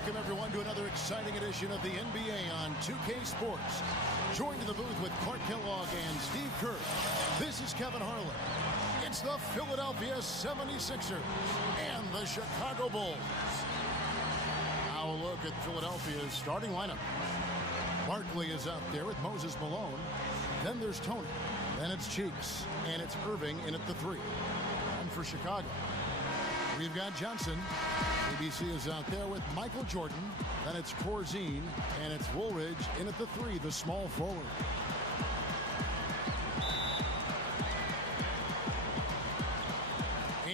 welcome everyone to another exciting edition of the NBA on 2K Sports. Joined in the booth with Clark Kellogg and Steve Kerr. This is Kevin Harlan. It's the Philadelphia 76ers and the Chicago Bulls. Now a look at Philadelphia's starting lineup. Barkley is out there with Moses Malone. Then there's Tony. Then it's Cheeks. And it's Irving in at the 3. And for Chicago, we've got Johnson. ABC is out there with Michael Jordan. Then it's Corzine. And it's Woolridge in at the 3, the small forward.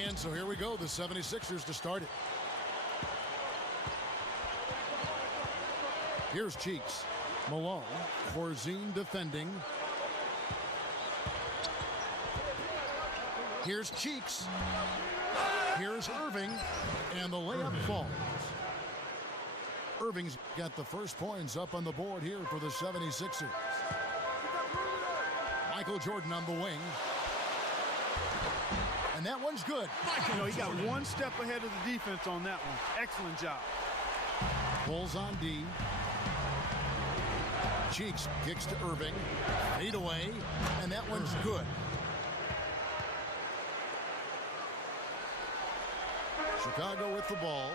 And so here we go, the 76ers to start it. Here's Cheeks. Malone. Corzine defending. Here's Cheeks. Here's Irving. And the layup falls. Irving's got the first points up on the board here for the 76ers. Michael Jordan on the wing. And that one's good. You know, he got one step ahead of the defense on that one. Excellent job. Bulls on D. Cheeks kicks to Irving. Fade away. And that one's good. Chicago with the ball.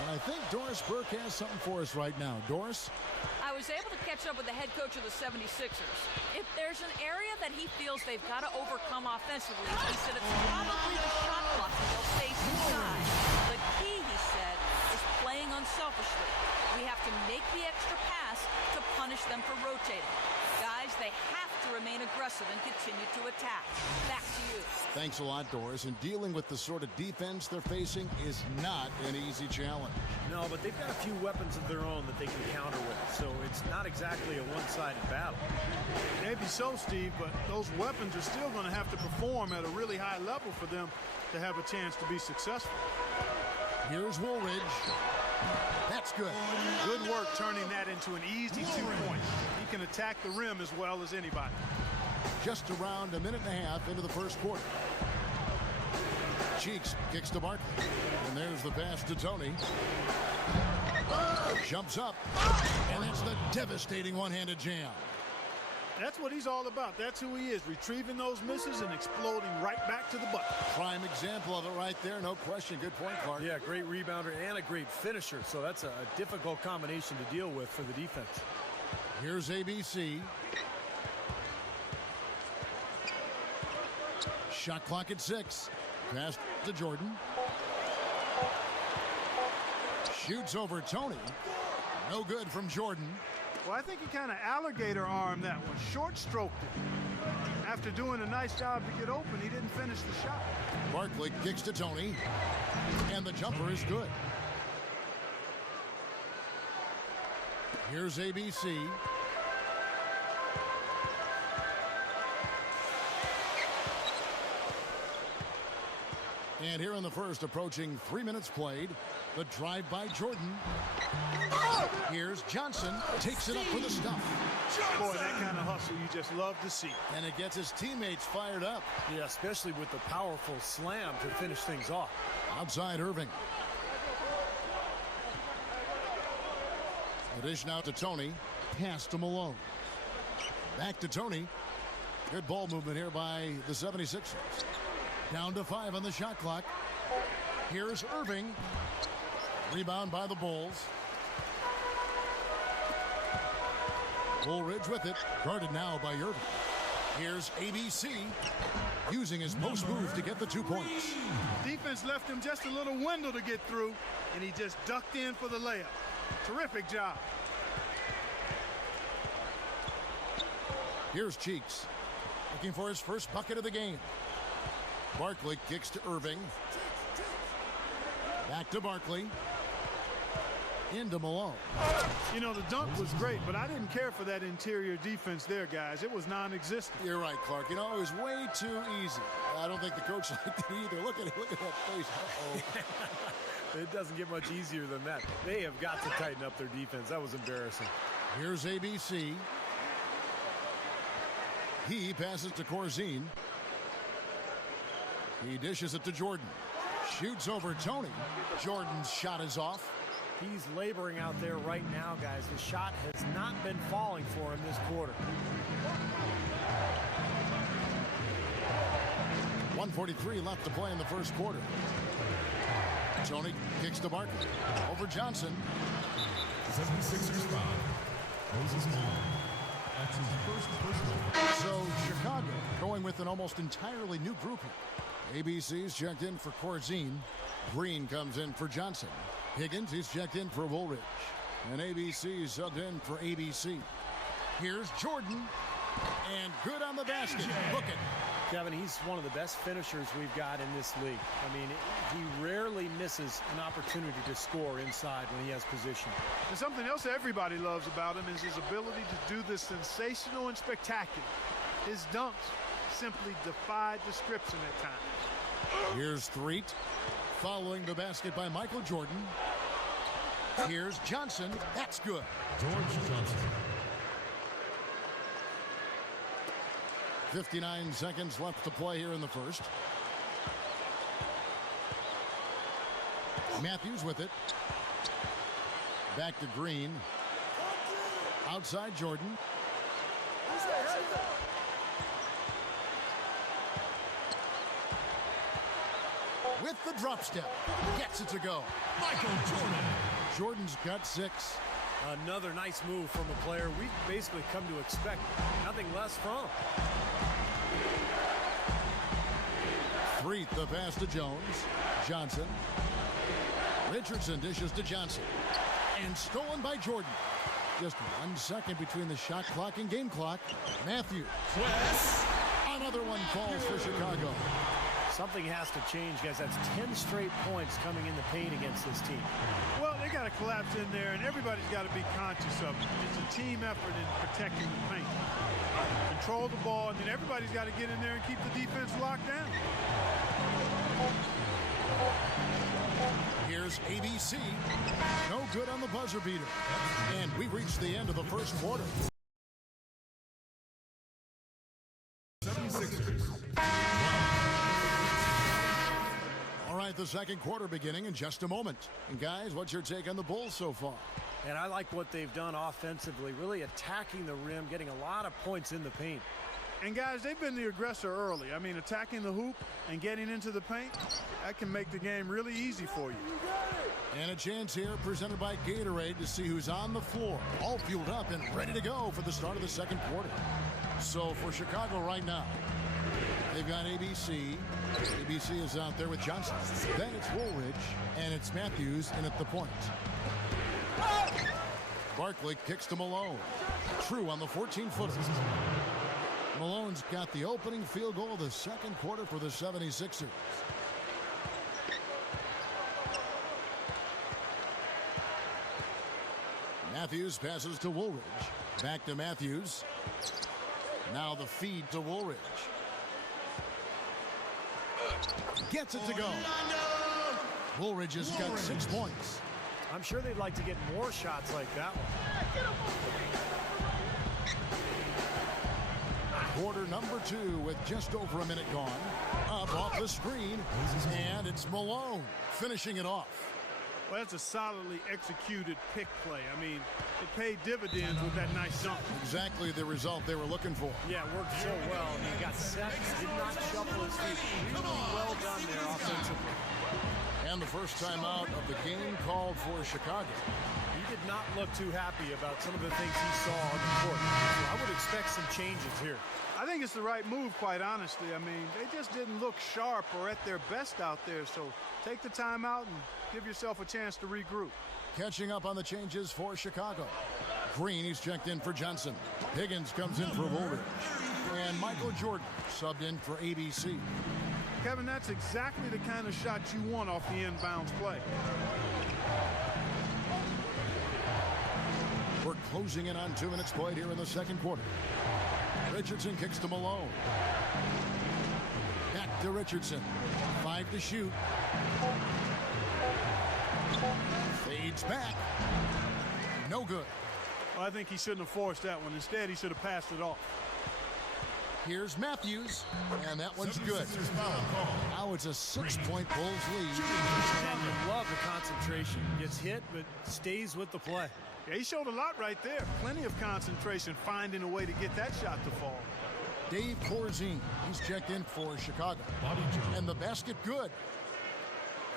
And I think Doris Burke has something for us right now. Doris? I was able to catch up with the head coach of the 76ers. If there's an area that he feels they've got to overcome offensively, he said it's probably the shot clock that they'll face inside. The key, he said, is playing unselfishly. We have to make the extra pass to punish them for rotating. Guys, they have to remain aggressive and continue to attack. Back to you. Thanks a lot, Doris. And dealing with the sort of defense they're facing is not an easy challenge. No, but they've got a few weapons of their own that they can counter with, so it's not exactly a one-sided battle. Maybe so, Steve, but those weapons are still going to have to perform at a really high level for them to have a chance to be successful. Here's Woolridge. That's good. Good work turning that into an easy 2 points. He can attack the rim as well as anybody. Just around a minute and a half into the first quarter. Cheeks kicks to Barkley. And there's the pass to Tony. Jumps up. And that's the devastating one-handed jam. That's what he's all about. That's who he is, retrieving those misses and exploding right back to the bucket. Prime example of it right there, no question. Good point, Clark. Yeah, great rebounder and a great finisher, so that's a difficult combination to deal with for the defense. Here's ABC. Shot clock at 6. Pass to Jordan. Shoots over Tony. No good from Jordan. Well, I think he kind of alligator armed that one, short stroked it. After doing a nice job to get open, he didn't finish the shot. Barkley kicks to Tony, and the jumper is good. Here's ABC. And here in the first, approaching 3 minutes played, the drive by Jordan. Here's Johnson, takes it up for the stuff. Boy, that kind of hustle you just love to see. And it gets his teammates fired up. Yeah, especially with the powerful slam to finish things off. Outside Irving. The dish now to Tony. Pass to Malone. Back to Tony. Good ball movement here by the 76ers. Down to 5 on the shot clock. Here's Irving. Rebound by the Bulls. Woolridge with it. Guarded now by Irving. Here's ABC. Using his post move to get the 2 points. Defense left him just a little window to get through, and he just ducked in for the layup. Terrific job. Here's Cheeks. Looking for his first bucket of the game. Barkley kicks to Irving. Back to Barkley. Into Malone. You know, the dunk was great, but I didn't care for that interior defense there, guys. It was non-existent. You're right, Clark. You know, it was way too easy. I don't think the coach liked it either. Look at that face. Uh-oh. It doesn't get much easier than that. They have got to tighten up their defense. That was embarrassing. Here's ABC. He passes to Corzine. He dishes it to Jordan. Shoots over Tony. Jordan's shot is off. He's laboring out there right now, guys. The shot has not been falling for him this quarter. 1:43 left to play in the first quarter. Tony kicks to Barkley. Over Johnson. 76ers foul. Moses Malone. That's his first personal. So Chicago going with an almost entirely new group here. ABC's checked in for Corzine. Green comes in for Johnson. Higgins is checked in for Woolridge. And ABC is subbed in for ABC. Here's Jordan. And good on the basket. Look it. Kevin, he's one of the best finishers we've got in this league. I mean, he rarely misses an opportunity to score inside when he has position. And something else everybody loves about him is his ability to do this sensational and spectacular. His dunks simply defy description at times. Here's Threet. Following the basket by Michael Jordan. Here's Johnson. That's good. George Johnson. 59 seconds left to play here in the first. Matthews with it. Back to Green. Outside Jordan. With the drop step. Gets it to go. Michael Jordan. Jordan's got 6. Another nice move from a player we've basically come to expect nothing less from. Threet the pass to Jones. Johnson. Richardson dishes to Johnson. And stolen by Jordan. Just 1 second between the shot clock and game clock. Matthews. Wes. Another one falls for Chicago. Something has to change, guys. That's 10 straight points coming in the paint against this team. Well, they got to collapse in there, and everybody's got to be conscious of it. It's a team effort in protecting the paint. Control the ball, and then everybody's got to get in there and keep the defense locked down. Here's ABC. No good on the buzzer beater. And we've reached the end of the first quarter. 76ers. All right, the second quarter beginning in just a moment. And guys, what's your take on the Bulls so far? And I like what they've done offensively, really attacking the rim, getting a lot of points in the paint. And guys, they've been the aggressor early. I mean, attacking the hoop and getting into the paint, that can make the game really easy for you. And a chance here presented by Gatorade to see who's on the floor, all fueled up and ready to go for the start of the second quarter. So for Chicago right now, they've got ABC. ABC is out there with Johnson. Then it's Woolridge, and it's Matthews in at the point. Barkley kicks to Malone. True on the 14-footer. Malone's got the opening field goal of the second quarter for the 76ers. Matthews passes to Woolridge. Back to Matthews. Now the feed to Woolridge. Gets it to go. Woolridge has got 6 points. I'm sure they'd like to get more shots like that one. Quarter number 2 with just over a minute gone. Up off the screen. And it's Malone finishing it off. Well, that's a solidly executed pick play. I mean, it paid dividends with that nice dunk. Exactly the result they were looking for. Yeah, it worked so well. He got set, did not shuffle his feet. Really well done there offensively. And the first time out of the game called for Chicago. He did not look too happy about some of the things he saw on the court. So I would expect some changes here. I think it's the right move, quite honestly. I mean, they just didn't look sharp or at their best out there. So take the time out and give yourself a chance to regroup. Catching up on the changes for Chicago. Green, he's checked in for Johnson. Higgins comes in for Woolridge. And Michael Jordan subbed in for ABC. Kevin, that's exactly the kind of shot you want off the inbounds play. We're closing in on 2 minutes played here in the second quarter. Richardson kicks to Malone. Back to Richardson. 5 to shoot. Fades back. No good. Well, I think he shouldn't have forced that one. Instead, he should have passed it off. Here's Matthews, and that one's good. Now it's a 6-point Bulls lead. And you love the concentration. Gets hit, but stays with the play. Yeah, he showed a lot right there. Plenty of concentration, finding a way to get that shot to fall. Dave Corzine, he's checked in for Chicago. And the basket good.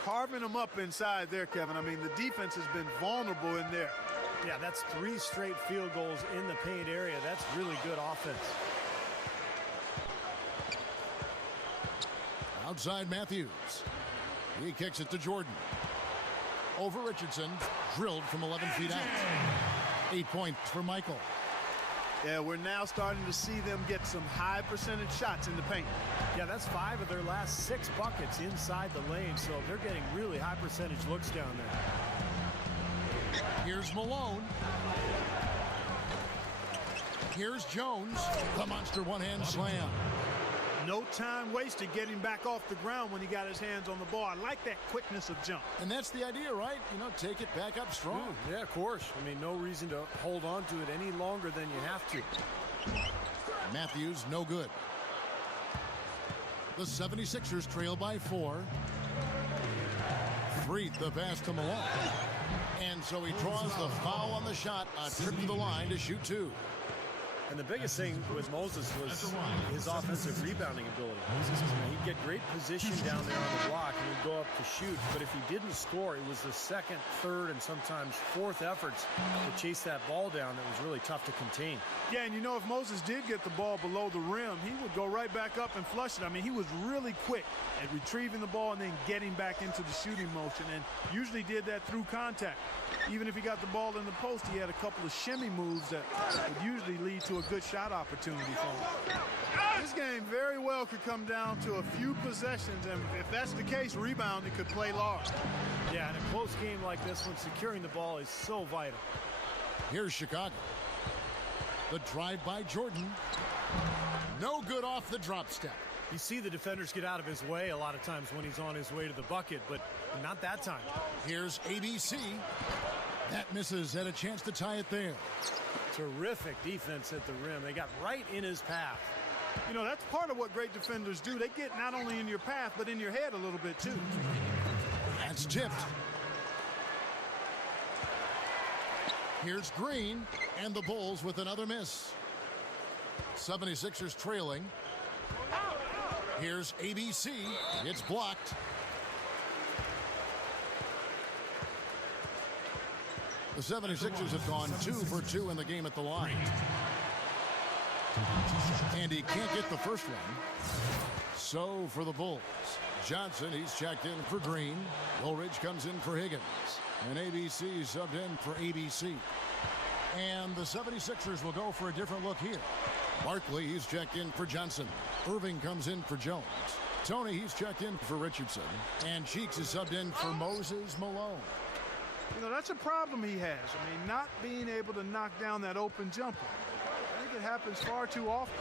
Carving them up inside there, Kevin. I mean, the defense has been vulnerable in there. Yeah, that's 3 straight field goals in the paint area. That's really good offense. Outside Matthews. He kicks it to Jordan. Over Richardson. Drilled from 11 feet out. 8 points for Michael. Yeah, we're now starting to see them get some high percentage shots in the paint. Yeah, that's 5 of their last 6 buckets inside the lane, so they're getting really high percentage looks down there. Here's Malone. Here's Jones. The monster one-hand slam. No time wasted getting back off the ground when he got his hands on the ball. I like that quickness of jump. And that's the idea, right? You know, take it back up strong. Yeah, of course. I mean, no reason to hold on to it any longer than you have to. Matthews, no good. The 76ers trail by 4. Freeth, the pass to Malone. And so he draws the foul on the shot. A trip to the line to shoot 2. And the biggest thing with Moses was his offensive rebounding ability. He'd get great position down there on the block and he'd go up to shoot. But if he didn't score, it was the second, third, and sometimes fourth efforts to chase that ball down that was really tough to contain. Yeah, and you know, if Moses did get the ball below the rim, he would go right back up and flush it. I mean, he was really quick at retrieving the ball and then getting back into the shooting motion, and usually did that through contact. Even if he got the ball in the post, he had a couple of shimmy moves that would usually lead to a good shot opportunity for him. This game very well could come down to a few possessions, and if that's the case, rebounding could play large. Yeah, in a close game like this one, securing the ball is so vital. Here's Chicago. The drive by Jordan. No good off the drop step. You see the defenders get out of his way a lot of times when he's on his way to the bucket, but not that time. Here's ABC. That misses, had a chance to tie it there. Terrific defense at the rim. They got right in his path. You know, that's part of what great defenders do. They get not only in your path, but in your head a little bit, too. That's tipped. Here's Green, and the Bulls with another miss. 76ers trailing. Here's ABC. It's blocked. The 76ers have gone 2 for 2 in the game at the line. And he can't get the first one. So for the Bulls, Johnson, he's checked in for Green. Woolridge comes in for Higgins. And ABC subbed in for ABC. And the 76ers will go for a different look here. Barkley, he's checked in for Johnson. Irving comes in for Jones. Tony, he's checked in for Richardson. And Cheeks is subbed in for Moses Malone. You know, that's a problem he has. I mean, not being able to knock down that open jumper. I think it happens far too often.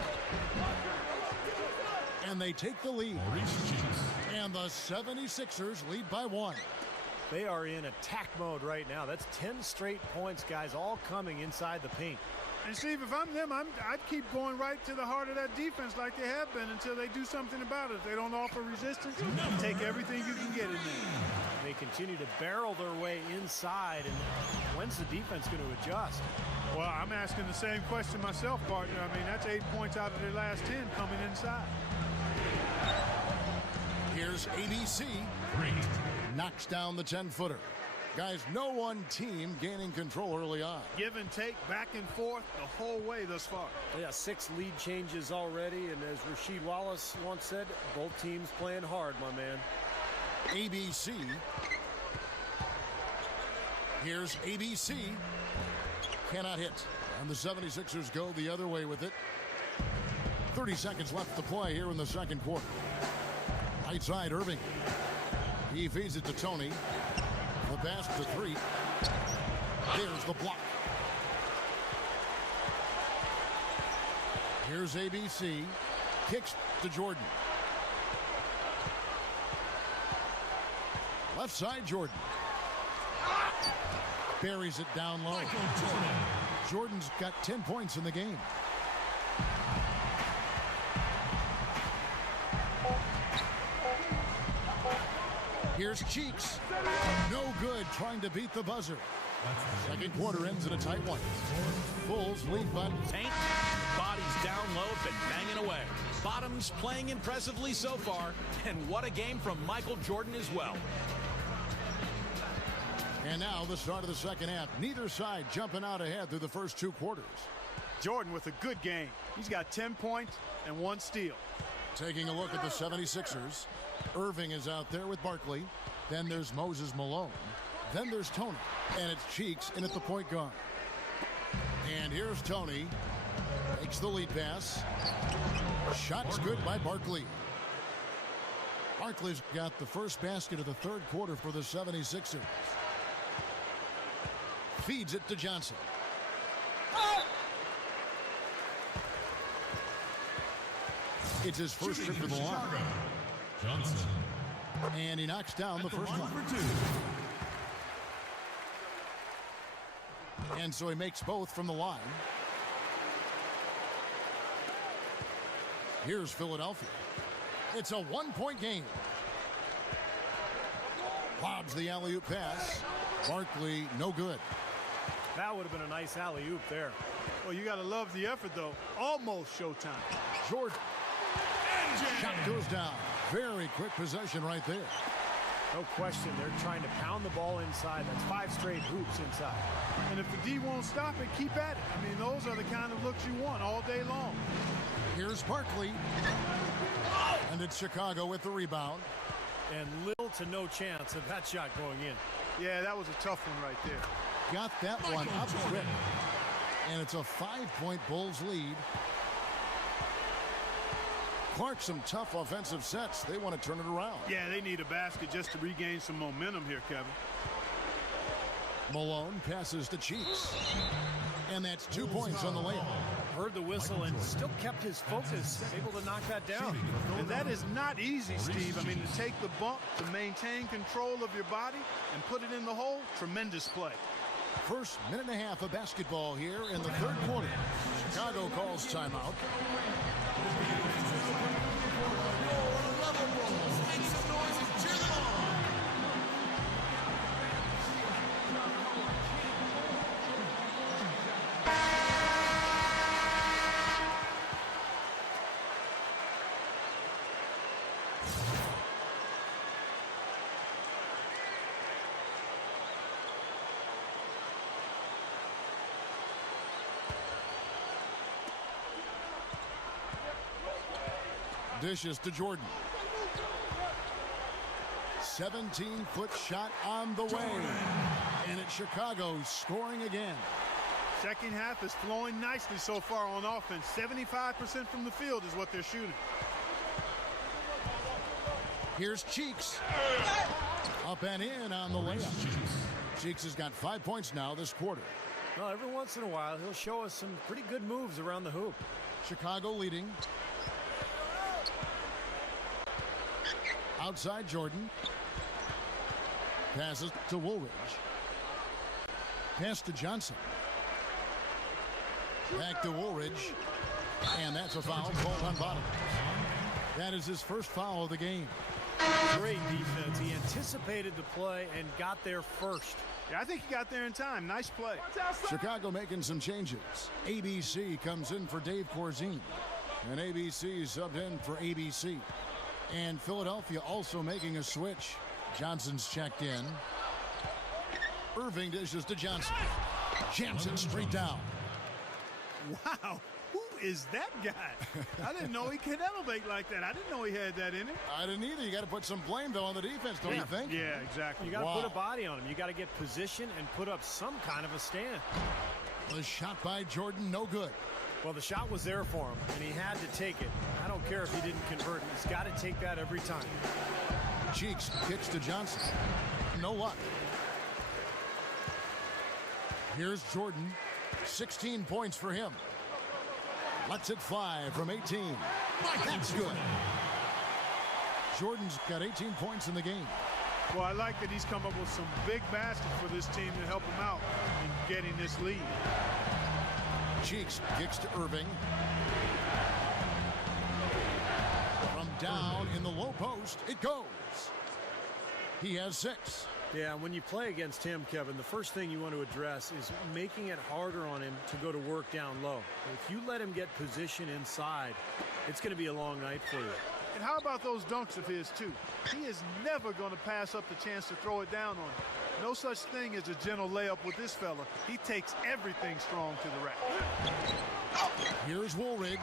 And they take the lead. And the 76ers lead by 1. They are in attack mode right now. That's 10 straight points, guys, all coming inside the paint. And Steve, if I'm them, I'd keep going right to the heart of that defense like they have been until they do something about it. If they don't offer resistance, take everything you can get in there. They continue to barrel their way inside, and when's the defense going to adjust? Well, I'm asking the same question myself, partner. I mean, that's 8 points out of their last 10 coming inside. Here's ABC. Knocks down the 10-footer. Guys, no one team gaining control early on. Give and take, back and forth the whole way thus far. Yeah, 6 lead changes already, and as Rasheed Wallace once said, both teams playing hard, my man. ABC. Here's ABC. Cannot hit. And the 76ers go the other way with it. 30 seconds left to play here in the second quarter. Right side, Irving. He feeds it to Tony. The pass to 3. There's the block. Here's ABC. Kicks to Jordan. Left side, Jordan. Buries it down low. Jordan's got 10 points in the game. Here's Cheeks. No good, trying to beat the buzzer. Second quarter ends in a tight one. Bulls lead by Tank, bodies down low, been banging away. Bottoms playing impressively so far, and what a game from Michael Jordan as well. And now the start of the second half. Neither side jumping out ahead through the first two quarters. Jordan with a good game. He's got 10 points and 1 steal. Taking a look at the 76ers. Irving is out there with Barkley. Then there's Moses Malone. Then there's Tony. And it's Cheeks in at the point guard. And here's Tony. Makes the lead pass. Shot's good by Barkley. Barkley's got the first basket of the third quarter for the 76ers. Feeds it to Johnson. It's his first trip to the line. Johnson. And he knocks down the first one. And so he makes both from the line. Here's Philadelphia. It's a one-point game. Lobs the alley-oop pass. Barkley, no good. That would have been a nice alley-oop there. Well, you got to love the effort, though. Almost showtime. Jordan. Shot goes down. Very quick possession right there. No question, they're trying to pound the ball inside. That's 5 straight hoops inside. And if the D won't stop it, keep at it. I mean, those are the kind of looks you want all day long. Here's Barkley. And it's Chicago with the rebound. And little to no chance of that shot going in. Yeah, that was a tough one right there. Got that one up quick. And it's a 5-point Bulls lead. Clark, some tough offensive sets. They want to turn it around. Yeah, they need a basket just to regain some momentum here, Kevin. Malone passes to Cheeks. And that's 2 points on the layup. Heard the whistle and still kept his focus, able to knock that down. And that is not easy, Steve. I mean, to take the bump, to maintain control of your body, and put it in the hole, tremendous play. First minute and a half of basketball here in the third quarter. Chicago calls timeout. Dishes to Jordan. 17-foot shot on the way. And it's Chicago scoring again. Second half is flowing nicely so far on offense. 75% from the field is what they're shooting. Here's Cheeks. Up and in on the layup. Cheeks has got 5 points now this quarter. Well, every once in a while, he'll show us some pretty good moves around the hoop. Chicago leading. Outside Jordan. Passes to Woolridge. Pass to Johnson. Back to Woolridge. And that's a foul called on Bottom. That is his first foul of the game. Great defense. He anticipated the play and got there first. Yeah, I think he got there in time. Nice play. Chicago making some changes. ABC comes in for Dave Corzine. And ABC subbed in for ABC. And Philadelphia also making a switch. Johnson's checked in. Irving dishes to Johnson. Johnson straight down. Wow. Who is that guy? I didn't know he could elevate like that. I didn't know he had that in him. I didn't either. You got to put some blame, though, on the defense, don't you think? Yeah, exactly. You got to put a body on him. You got to get position and put up some kind of a stand. The shot by Jordan, no good. Well, the shot was there for him, and he had to take it. I don't care if he didn't convert. He's got to take that every time. Cheeks kicks to Johnson. No luck. Here's Jordan. 16 points for him. Lets it fly from 18. That's good. Jordan's got 18 points in the game. Well, I like that he's come up with some big baskets for this team to help him out in getting this lead. Cheeks kicks to Irving. From down in the low post, it goes. He has 6. Yeah, when you play against him, Kevin, the first thing you want to address is making it harder on him to go to work down low. If you let him get position inside, it's going to be a long night for you. And how about those dunks of his, too? He is never going to pass up the chance to throw it down on you. No such thing as a gentle layup with this fella. He takes everything strong to the rack. Here's Woolridge,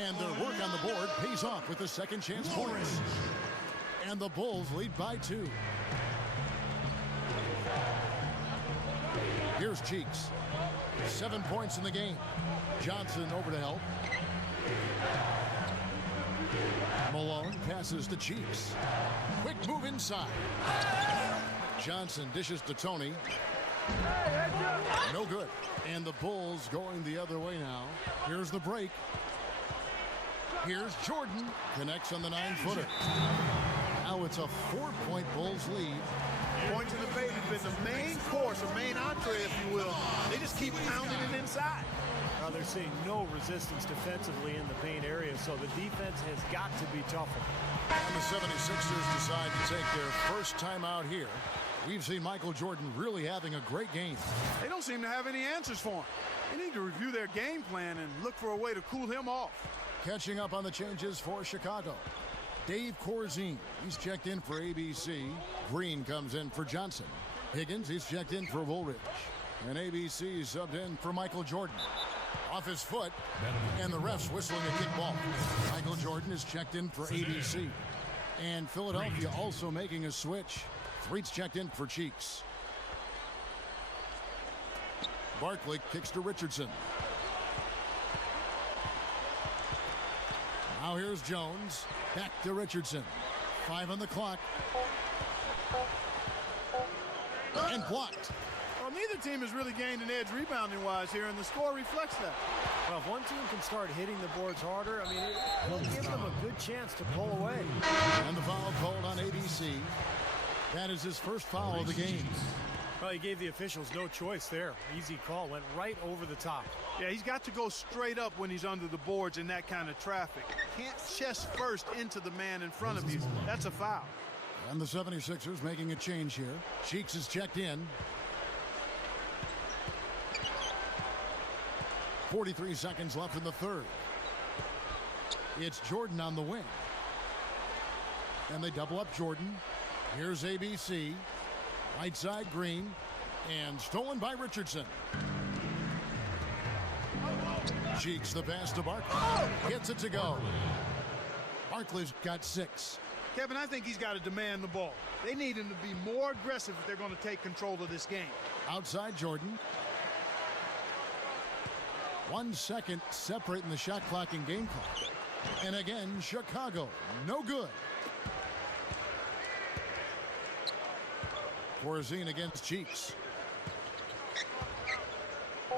and their work on the board pays off with the second chance points. And the Bulls lead by 2. Here's Cheeks. 7 points in the game. Johnson over to help. Malone passes to Cheeks. Quick move inside. Johnson dishes to Tony. No good. And the Bulls going the other way now. Here's the break. Here's Jordan. Connects on the 9-footer. Now it's a 4-point Bulls lead. Points in the paint have been the main course, or main entree, if you will. They just keep pounding it inside. Now they're seeing no resistance defensively in the paint area, so the defense has got to be tougher. And the 76ers decide to take their first time out here. We've seen Michael Jordan really having a great game. They don't seem to have any answers for him. They need to review their game plan and look for a way to cool him off. Catching up on the changes for Chicago. Dave Corzine, he's checked in for ABC. Green comes in for Johnson. Higgins, he's checked in for Woolridge. And ABC subbed in for Michael Jordan. Off his foot, and the ref's whistling a kick ball. Michael Jordan is checked in for ABC. And Philadelphia also making a switch. Threet's checked in for Cheeks. Barkley kicks to Richardson. Now here's Jones. Back to Richardson. 5 on the clock. And blocked. Well, neither team has really gained an edge rebounding-wise here, and the score reflects that. Well, if one team can start hitting the boards harder, I mean, it'll give them a good chance to pull away. And the foul called on ABC. That is his first foul of the game. Well, he gave the officials no choice there. Easy call, went right over the top. Yeah, he's got to go straight up when he's under the boards in that kind of traffic. Can't chest first into the man in front of you. That's a foul. And the 76ers making a change here. Cheeks is checked in. 43 seconds left in the third. It's Jordan on the wing. And they double up Jordan. Here's ABC. Right side Green. And stolen by Richardson. Cheeks the pass to Barkley. Gets it to go. Barkley's got 6. Kevin, I think he's got to demand the ball. They need him to be more aggressive if they're going to take control of this game. Outside Jordan. 1 second separating the shot clock and game clock. And again, Chicago, no good. Corzine against Cheeks.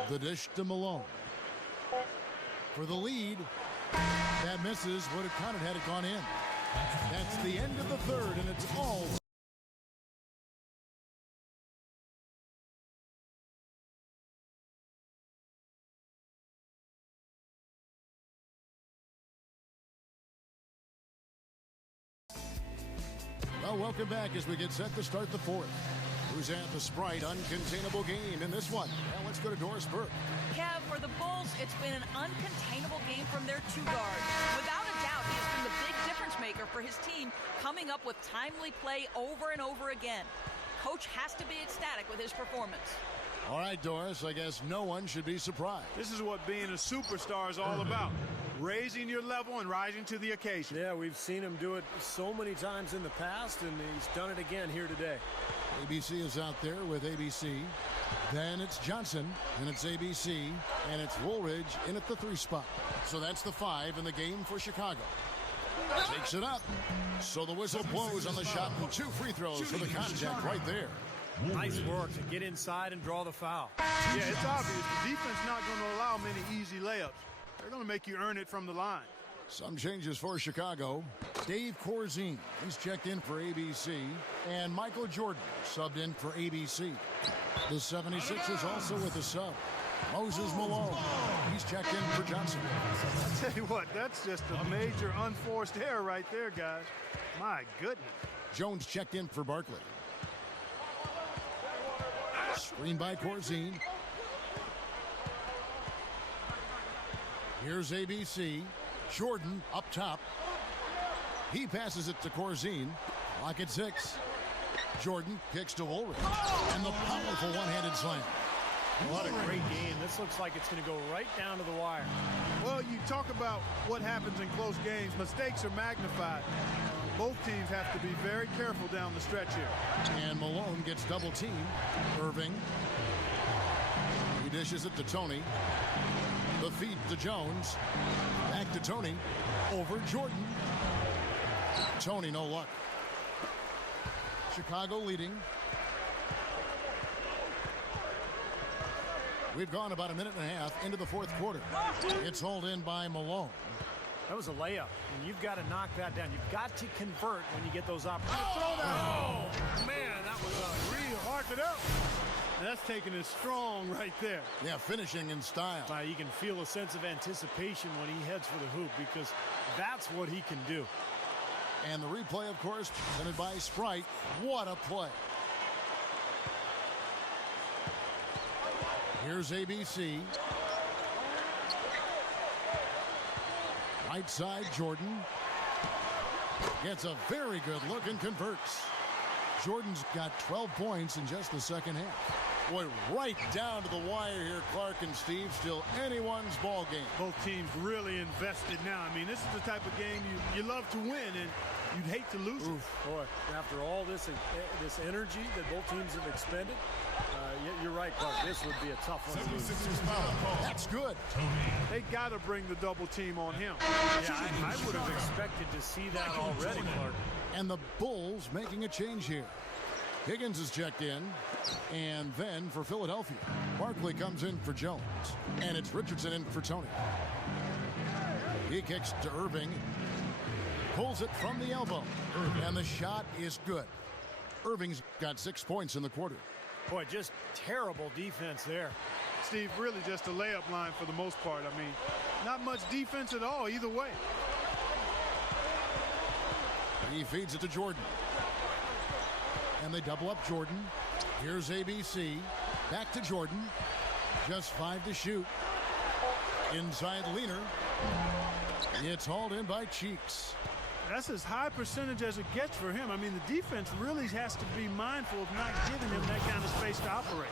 The dish to Malone. For the lead. That misses. Would have counted had it gone in. That's the end of the third, and it's all. Well, welcome back as we get set to start the fourth. Who's at the Sprite uncontainable game in this one? Well, let's go to Doris Burke. Kev, for the Bulls, it's been an uncontainable game from their 2 guards. Without a doubt, he has been the big difference maker for his team, coming up with timely play over and over again. Coach has to be ecstatic with his performance. All right, Doris, I guess no one should be surprised. This is what being a superstar is all about. Raising your level and rising to the occasion. Yeah, we've seen him do it so many times in the past, and he's done it again here today. ABC is out there with ABC. Then it's Johnson, and it's ABC, and it's Woolridge in at the 3 spot. So that's the 5 in the game for Chicago. Takes it up. So the whistle blows on the shot, and 2 free throws for the contact right there. Nice work to get inside and draw the foul. Yeah, it's obvious. The defense not going to allow many easy layups. They're going to make you earn it from the line. Some changes for Chicago. Dave Corzine, he's checked in for ABC. And Michael Jordan subbed in for ABC. The 76ers also with a sub. Moses Malone, he's checked in for Johnson. I'll tell you what, that's just a major unforced error right there, guys. My goodness. Jones checked in for Barkley. Screen by Corzine. Here's ABC. Jordan up top. He passes it to Corzine. Lock at 6. Jordan kicks to Ulrich. And the powerful one-handed slam. What a great game. This looks like it's going to go right down to the wire. Well, you talk about what happens in close games. Mistakes are magnified. Both teams have to be very careful down the stretch here. And Malone gets double teamed. Irving. He dishes it to Tony. The feed to Jones. Back to Tony. Over Jordan. Tony, no luck. Chicago leading. We've gone about a minute and a half into the fourth quarter. It's hauled in by Malone. That was a layup, and you've got to knock that down. You've got to convert when you get those opportunities. Oh, man, that was a real hard it up. And that's taking it strong right there. Yeah, finishing in style. You can feel a sense of anticipation when he heads for the hoop because that's what he can do. And the replay, of course, presented by Sprite. What a play. Here's ABC. Right side, Jordan. Gets a very good look and converts. Jordan's got 12 points in just the second half. Boy, right down to the wire here, Clark and Steve. Still anyone's ball game. Both teams really invested now. I mean, this is the type of game you love to win, and you'd hate to lose it. Boy, after all this energy that both teams have expended, you're right, Clark. This would be a tough one to lose. 76ers foul call. That's good. They got to bring the double team on him. Yeah, I would have expected to see that already, Clark. And the Bulls making a change here. Higgins is checked in. And then for Philadelphia, Barkley comes in for Jones. And it's Richardson in for Tony. He kicks to Irving. Pulls it from the elbow. And the shot is good. Irving's got 6 points in the quarter. Boy, just terrible defense there. Steve, really just a layup line for the most part. I mean, not much defense at all either way. He feeds it to Jordan. And they double up Jordan. Here's ABC. Back to Jordan. Just 5 to shoot. Inside Leaner. It's hauled in by Cheeks. That's as high percentage as it gets for him. I mean, the defense really has to be mindful of not giving him that kind of space to operate.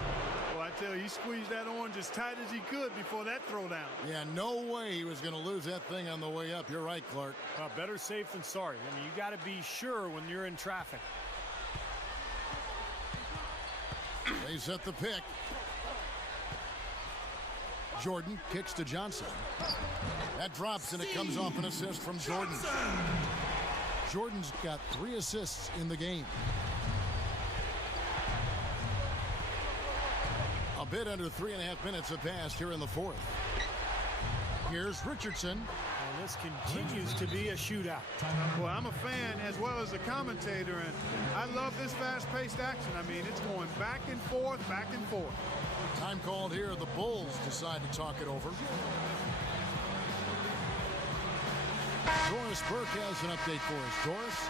Well, I tell you, he squeezed that orange as tight as he could before that throwdown. Yeah, no way he was going to lose that thing on the way up. You're right, Clark. Better safe than sorry. I mean, you got to be sure when you're in traffic. They set the pick. Jordan kicks to Johnson. That drops, and it comes off an assist from Jordan. Jordan's got 3 assists in the game. A bit under 3.5 minutes have passed here in the fourth. Here's Richardson. And this continues to be a shootout. Well, I'm a fan as well as a commentator, and I love this fast-paced action. I mean, it's going back and forth, back and forth. Time called here. The Bulls decide to talk it over. Doris Burke has an update for us. Doris?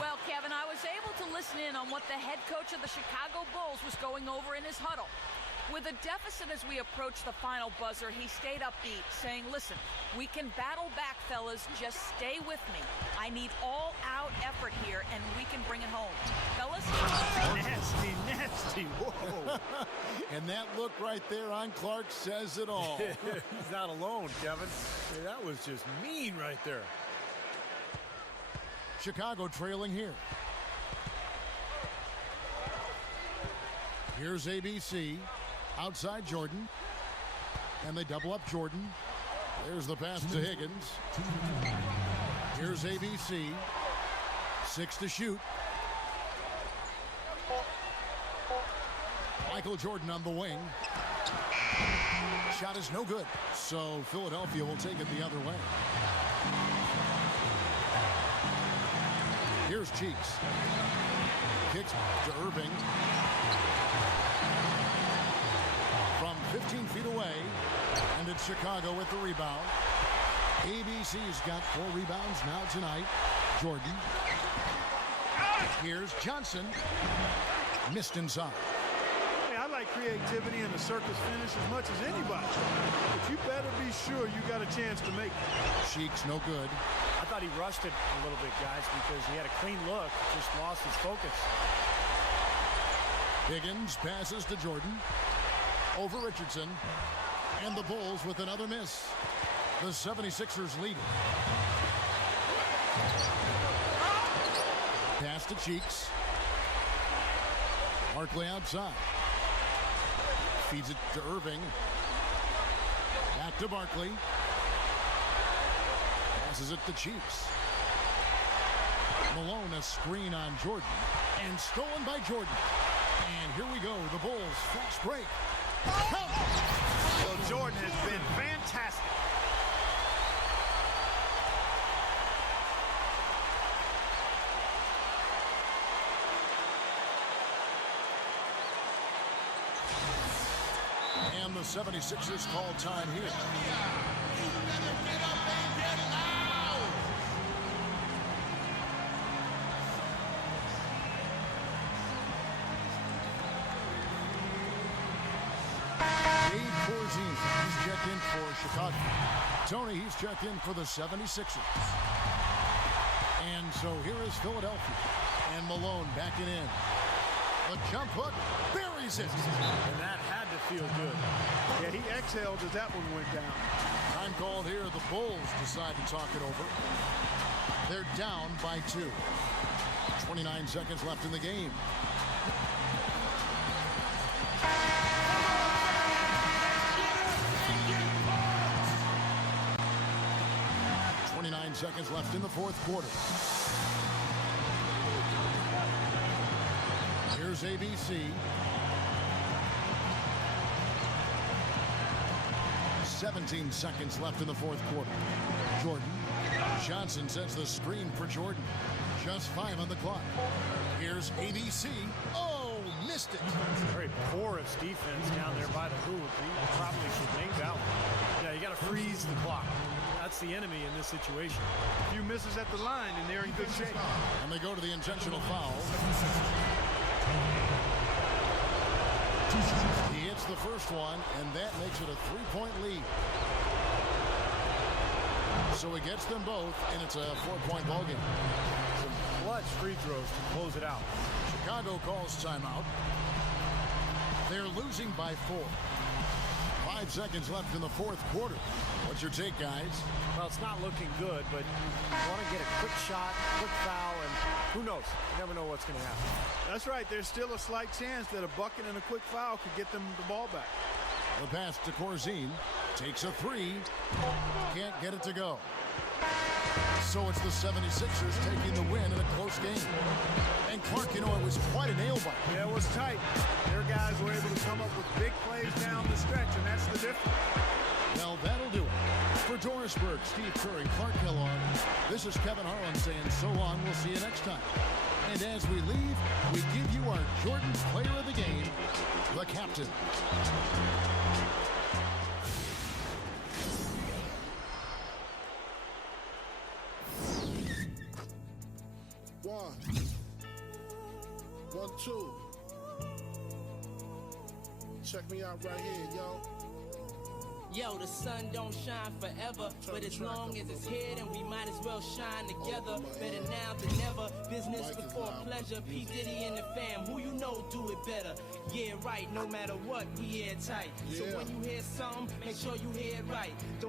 Well, Kevin, I was able to listen in on what the head coach of the Chicago Bulls was going over in his huddle. With a deficit as we approach the final buzzer, he stayed upbeat, saying, listen, we can battle back, fellas. Just stay with me. I need all-out effort here, and we can bring it home. Fellas? Nasty, nasty. Whoa. And that look right there on Clark says it all. He's not alone, Kevin. Hey, that was just mean right there. Chicago trailing here. Here's ABC. Outside Jordan. And they double up Jordan. There's the pass to Higgins. Here's ABC. 6 to shoot. Michael Jordan on the wing. Shot is no good. So Philadelphia will take it the other way. Here's Cheeks. Kicks to Irving. From 15 feet away. And it's Chicago with the rebound. ABC's got 4 rebounds now tonight. Jordan. Here's Johnson. Missed inside. Hey, I like creativity and a circus finish as much as anybody. But you better be sure you got a chance to make it. Cheeks no good. I thought he rushed it a little bit, guys, because he had a clean look, just lost his focus. Higgins passes to Jordan. Over Richardson. And the Bulls with another miss. The 76ers lead. Pass to Cheeks. Barkley outside. Feeds it to Irving. Back to Barkley. Passes it to Cheeks. Malone a screen on Jordan. And stolen by Jordan. And here we go. The Bulls fast break. Well, Jordan has been fantastic. And the 76ers call time here. He's checked in for Chicago. Tony, he's checked in for the 76ers. And so here is Philadelphia. And Malone backing in. The jump hook buries it. And that had to feel good. Yeah, he exhaled as that one went down. Time called here. The Bulls decide to talk it over. They're down by 2. 29 seconds left in the game. 29 seconds left in the fourth quarter. Here's ABC. 17 seconds left in the fourth quarter. Jordan. Johnson sets the screen for Jordan. Just 5 on the clock. Here's ABC. Oh, missed it. Very porous defense down there by the hoop. He probably should make that one. Yeah, you got to freeze the clock. That's the enemy in this situation. A few misses at the line, and they're in good shape. And they go to the intentional foul. He hits the first one, and that makes it a 3-point lead. So he gets them both, and it's a 4-point ballgame. Some clutch free throws to close it out. Chicago calls timeout. They're losing by 4. 5 seconds left in the fourth quarter. What's your take, guys? Well, it's not looking good, but you want to get a quick shot, quick foul, and who knows? You never know what's going to happen. That's right. There's still a slight chance that a bucket and a quick foul could get them the ball back. The pass to Corzine. Takes a 3. Can't get it to go. So it's the 76ers taking the win in a close game. And Clark, you know, it was quite a nail-biter. Yeah, it was tight. Their guys were able to come up with big plays down the stretch, and that's the difference. Well, that'll do it. For Doris Burke, Steve Curry, Clark Kellogg, this is Kevin Harlan saying so long. We'll see you next time. And as we leave, we give you our Jordan Player of the Game, the captain. One, two. Check me out right here, yo. Yo, the sun don't shine forever, but as long as it's here, then we might as well shine together. Better now than never, business before pleasure. P. Diddy and the fam, who you know do it better. Yeah, right, no matter what, we airtight. So when you hear something, make sure you hear it right. Don't